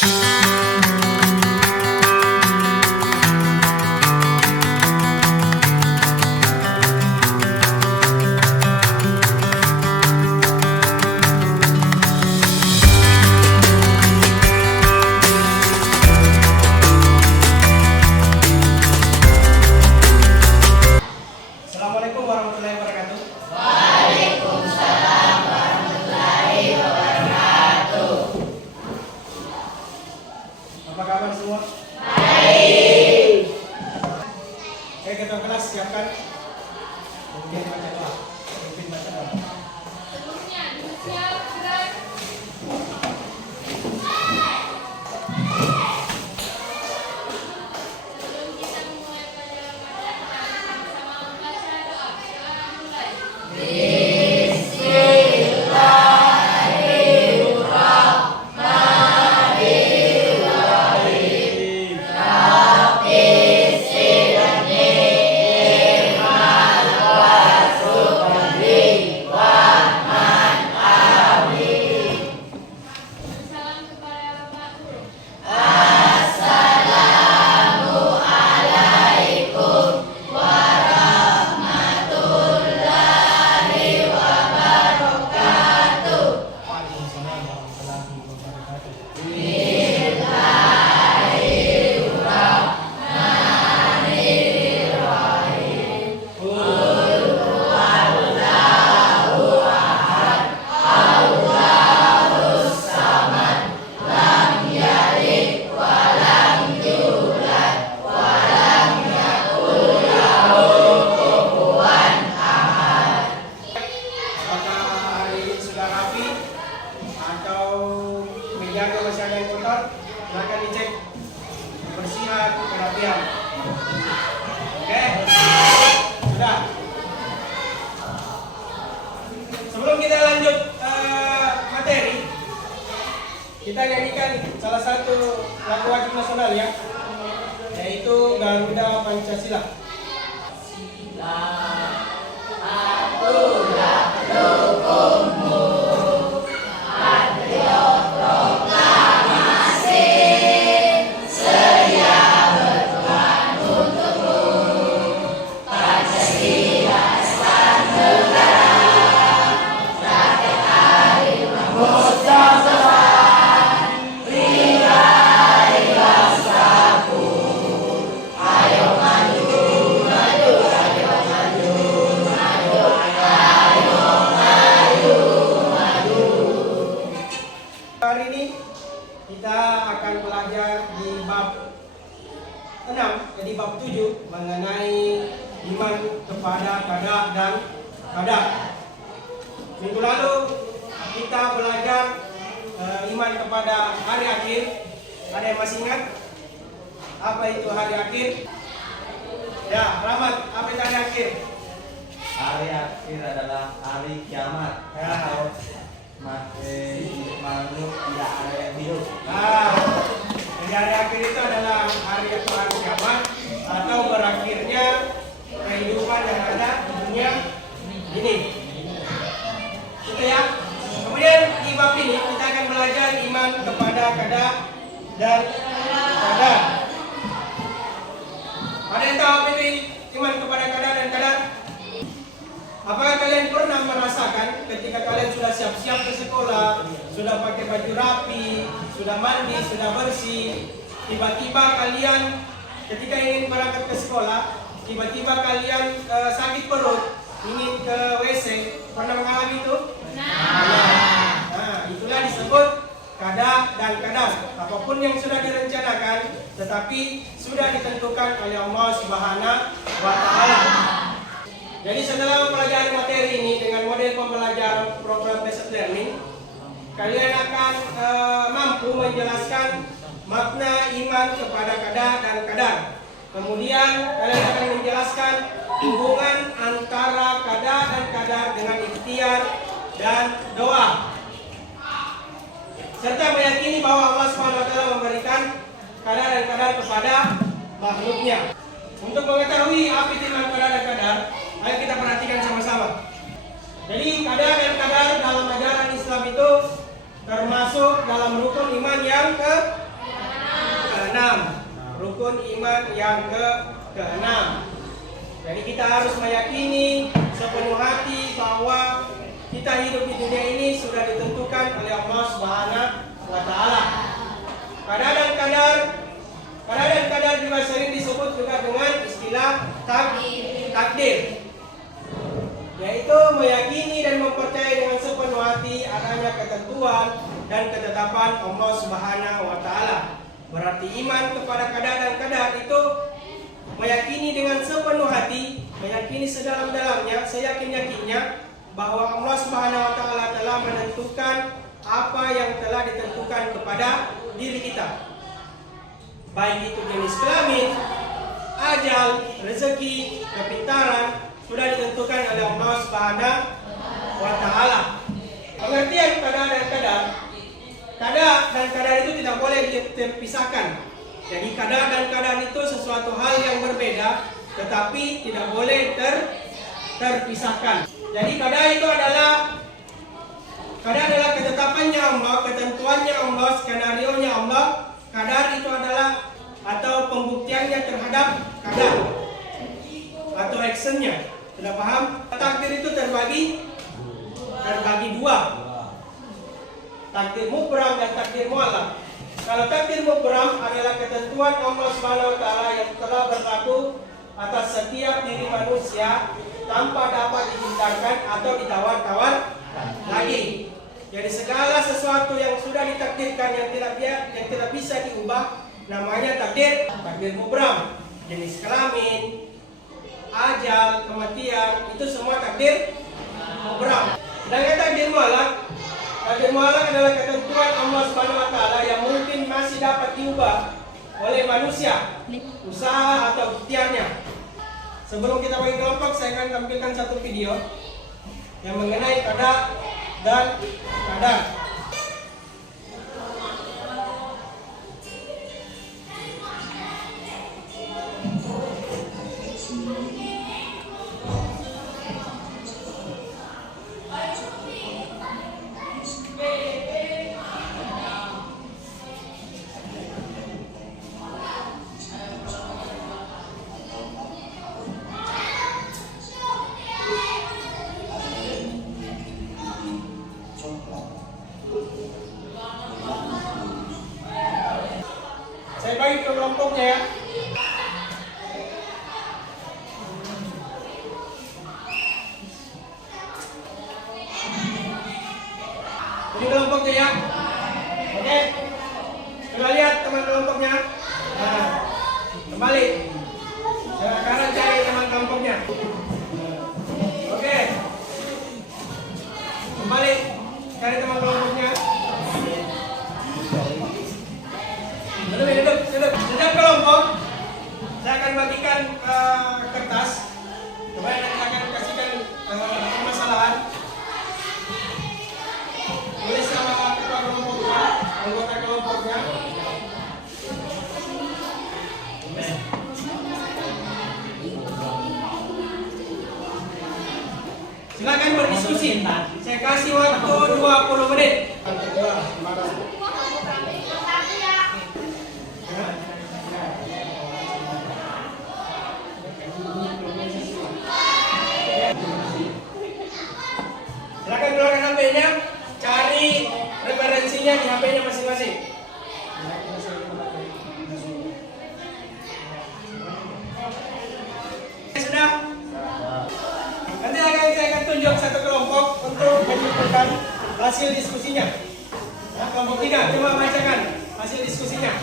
Assalamualaikum warahmatullahi wabarakatuh. Waalaikumsalam warahmatullahi wabarakatuh. Apa kabar semua? Baik. Oke, ketua kelas siapkan. Kemudian baca doa. Pimpin baca doa. Sebelumnya, siap gerak. Sebelum kita memulai pelajaran matematika, sama membaca doa. Silakan mulai. Salam kepada Bapak Guru. Waalaikumsalam warahmatullahi wabarakatuh. Apakah hari ini sudah rapi atau mejanya masih ada yang kotor? Silakan dicek kebersihan, kerapian. Oke, sudah. Sebelum kita lanjut materi, kita nyanyikan salah satu lagu wajib nasional ya, yaitu Garuda Pancasila. Hari ini kita akan belajar di bab 6, jadi bab 7 mengenai iman kepada qada dan qadar. Minggu lalu kita belajar iman kepada hari akhir. Ada yang masih ingat apa itu hari akhir? Ya, Rahmat, apa itu hari akhir? Hari akhir adalah hari kiamat Ya. atau makhluk tidak ada yang hidup. Nah, jadi hari akhir itu adalah hari atau hari kiamat atau berakhirnya kehidupan yang ada di dunia ini. Gitu ya. Kemudian di bab ini kita akan belajar iman kepada qada dan qadar. Ada yang tahu apa itu iman kepada qada dan qadar? Apakah kalian pernah merasakan ketika kalian sudah siap-siap ke sekolah, sudah pakai baju rapi, sudah mandi, sudah bersih, tiba-tiba kalian ketika ingin berangkat ke sekolah, tiba-tiba kalian sakit perut, ingin ke WC, pernah mengalami itu? Nah, itulah disebut qada dan qadar. Apapun yang sudah direncanakan, tetapi sudah ditentukan oleh Allah Subhanahu wa Ta'ala. Jadi setelah mempelajari materi ini dengan model pembelajaran program based learning, kalian akan mampu menjelaskan makna iman kepada qada dan qadar. Kemudian kalian akan menjelaskan hubungan antara qada dan qadar dengan ikhtiar dan doa, serta meyakini bahwa Allah SWT memberikan qada dan qadar kepada makhluknya. Untuk mengetahui apa itu iman qada dan qadar, ayo kita perhatikan sama-sama. Jadi qada dan qadar dalam ajaran Islam itu termasuk dalam rukun iman yang keenam. Rukun iman yang keenam. Jadi kita harus meyakini sepenuh hati bahwa kita hidup di dunia ini sudah ditentukan oleh Allah Subhanahu wa Ta'ala. Kadar dan kadar juga sering disebut juga dengan istilah takdir, yaitu meyakini dan mempercayai dengan sepenuh hati adanya ketentuan dan ketetapan Allah Subhanahu wa Ta'ala. Berarti iman kepada kadar dan kadar itu meyakini dengan sepenuh hati, meyakini sedalam-dalamnya, seyakin-yakinnya bahwa Allah Subhanahu wa Ta'ala telah menentukan apa yang telah ditentukan kepada diri kita. Baik itu jenis kelamin, ajal, rezeki, kepintaran sudah ditentukan oleh Allah Subhanahu wa Ta'ala. Pengertian kadar dan kadar itu tidak boleh terpisahkan. Jadi kadar dan kadar itu sesuatu hal yang berbeda, tetapi tidak boleh terpisahkan. Jadi kadar itu adalah ketetapannya Allah, ketentuannya Allah, skenario-nya Allah. Kadar itu adalah atau pembuktiannya terhadap kadar atau actionnya. Sudah paham? Takdir itu terbagi dua. Takdir mubram dan takdir mu'allaq. Kalau takdir mubram adalah ketentuan Allah Subhanahu wa Ta'ala yang telah berlaku atas setiap diri manusia tanpa dapat dihindarkan atau ditawar-tawar lagi. Jadi segala sesuatu yang sudah ditakdirkan yang tidak bisa diubah namanya takdir mubram. Jenis kelamin, ajal, kematian itu semua takdir mubram. Sedangkan takdir mu'allaq adalah ketentuan Allah Subhanahu wa Ta'ala yang mungkin masih dapat diubah oleh manusia, usaha atau ikhtiarnya. Sebelum kita bagi kelompok, saya akan tampilkan satu video yang mengenai kadar dan kadar. Saya bagi ke kelompoknya ya. Ini kelompoknya ya. Oke. Coba lihat teman kelompoknya. Nah, kembali. Sekarang cari teman kelompoknya. Oke. Kembali. Cari teman kelompoknya. Duduk. Setiap kelompok saya akan bagikan kertas. Coba nanti akan kasihkan permasalahan. Tulis sama ketua kelompoknya, anggota kelompoknya. Silakan berdiskusi. Saya kasih waktu 20 menit. Silakan keluarkan HP-nya, cari referensinya di HP-nya masing-masing. Sudah? Nanti saya akan tunjuk satu kelompok untuk menunjukkan hasil diskusinya. Nah, kelompok 3, coba bacakan hasil diskusinya.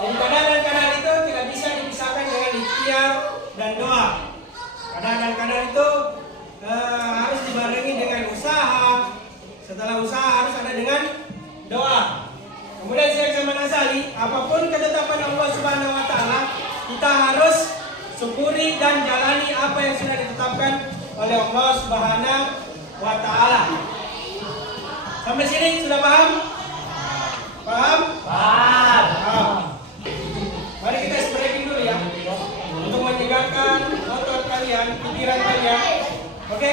Jadi keadaan-keadaan itu tidak bisa dipisahkan dengan ikhtiar dan doa. Keadaan-keadaan itu harus dibarengi dengan usaha. Setelah usaha harus ada dengan doa. Kemudian saya sama Nazali, apapun ketetapan Allah Subhanahu wa taala, kita harus syukuri dan jalani apa yang sudah ditetapkan oleh Allah Subhanahu wa taala. Sampai sini sudah paham? Paham? Paham. Mari kita stretching dulu ya. Untuk menyegarkan otot kalian, pikiran kalian. Oke?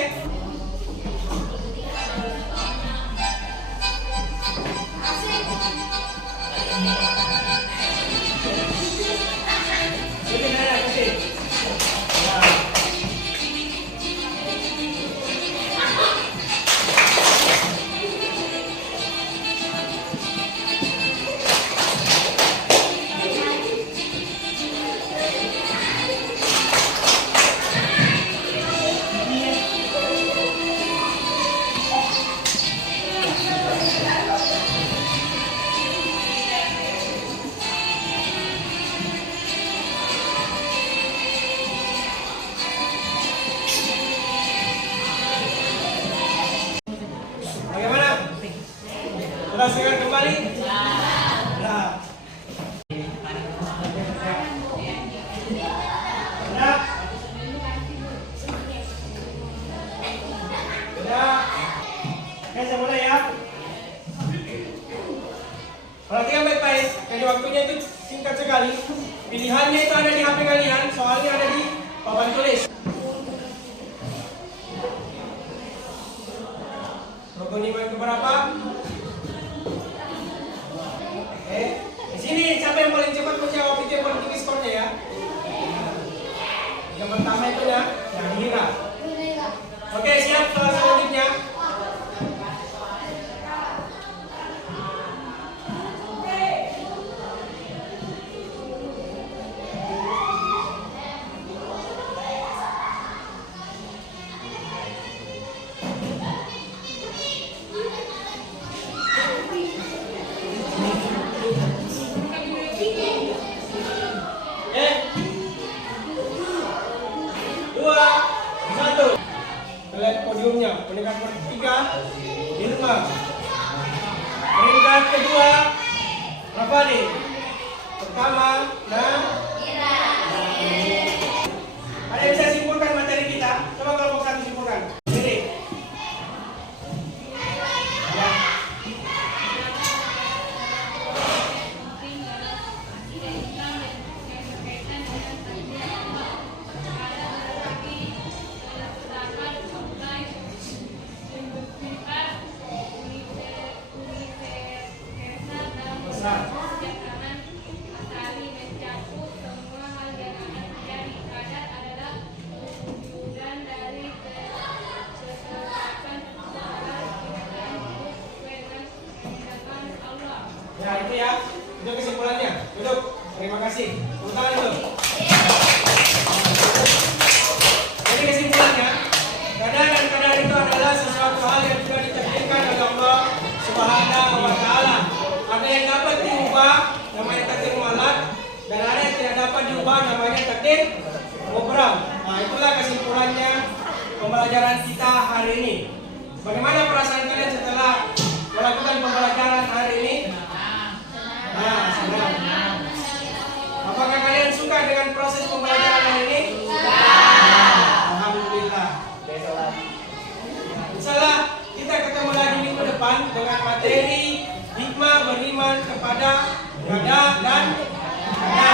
Oke, Nana, oke. Bagaimana? Sudah segar kembali? Nah. Sudah? Sudah? Oke, saya mulai ya. Perhatikan baik-baik, jadi waktunya itu singkat sekali. Pilihannya itu ada di HP kalian, soalnya ada di papan tulis. Rukun iman keberapa? Oke, di sini siapa yang paling cepat menjawab itu yang paling tinggi skornya ya. Yang pertama itu ya, yang Hira. Oke, siap kelas selanjutnya. Lihat podiumnya, peringkat ketiga Irma, peringkat kedua Rafali, pertama ada yang bisa simpulkan materi kita? Coba kalau mau simpulkan. Jadi ya. Ya itu ya, itu kesimpulannya. Duduk, terima kasih. Tepuk tangan dulu. Jadi kesimpulannya, keadaan itu adalah sesuatu hal yang sudah ditakdirkan oleh Allah Subhanahu wa taala. Ada yang dapat diubah, namanya takdir mutlak, dan ada yang tidak dapat diubah, namanya takdir mubram. Nah, itulah kesimpulannya pembelajaran kita hari ini. Bagaimana perasaan kalian setelah melakukan pembelajaran hari ini? Nah, senang. Apakah kalian suka dengan proses pembelajaran hari ini? Alhamdulillah. Insyaallah kita ketemu lagi minggu depan dengan materi hikmah beriman kepada qada dan qadar.